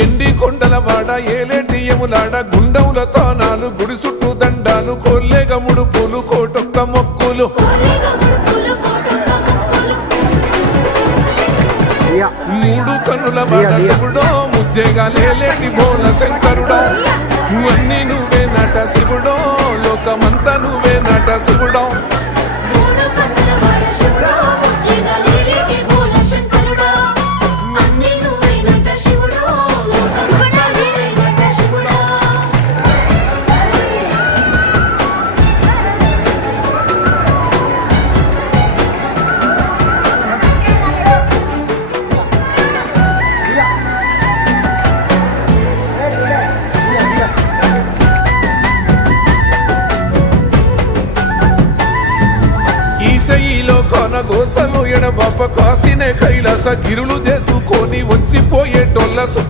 ఎండి కొండల వాడ ఏలేటియములాడ గుండముల తానాలు గుడి చుట్టూ దండాలు కొల్లేగ ముడుపులు కోటొక్క మొక్కులు మూడు కన్నుల వాడ శివుడో ముజ్జేగా లేలేటి బోల శంకరుడో అన్ని నువ్వే నట శివుడో లోకమంతా నువ్వే నట శివుడో ఈశయిలో కొనగోసలు ఎడబాప కాసినే కైలాస గిరులు చేసుకొని వచ్చిపోయేటోళ్ళ